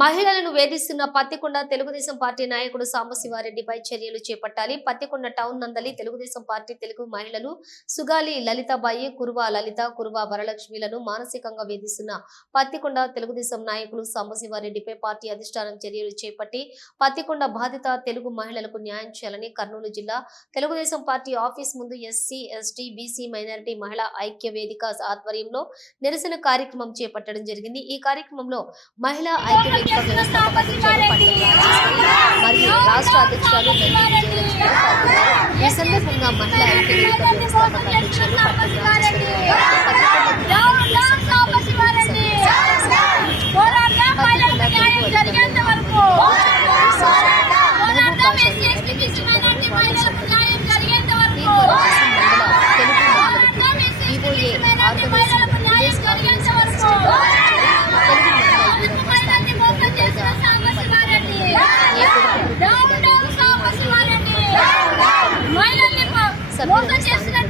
మహిళలను వేధిస్తున్న పత్తికొండ తెలుగుదేశం పార్టీ నాయకుడు సాంబశివారెడ్డిపై చర్యలు చేపట్టాలి. పత్తికొండ టౌన్ నందలి తెలుగుదేశం పార్టీ తెలుగు మహిళలు సుగాలి లలితాబాయి కురువా లలిత కురువా వరలక్ష్మిలను మానసికంగా వేధిస్తున్న పత్తికొండ తెలుగుదేశం నాయకులు సాంబశివారెడ్డిపై పార్టీ అధిష్టానం చర్యలు చేపట్టి పత్తికొండ బాధిత తెలుగు మహిళలకు న్యాయం చేయాలని కర్నూలు జిల్లా తెలుగుదేశం పార్టీ ఆఫీస్ ముందు ఎస్సీ ఎస్టీ బీసీ మైనారిటీ మహిళా ఐక్య వేదిక ఆధ్వర్యంలో నిరసన కార్యక్రమం చేపట్టడం జరిగింది. ఈ కార్యక్రమంలో మహిళా ఐక్య మరియు రాష్ట్ర పాల్గొన్నారు ఈ సందర్భంగా మహిళా ఐక్య వేదిక వ్యవస్థాపక అధ్యక్షులు పట్టణ రాజేశ్వరి గారు పత్రికల 我们解释的。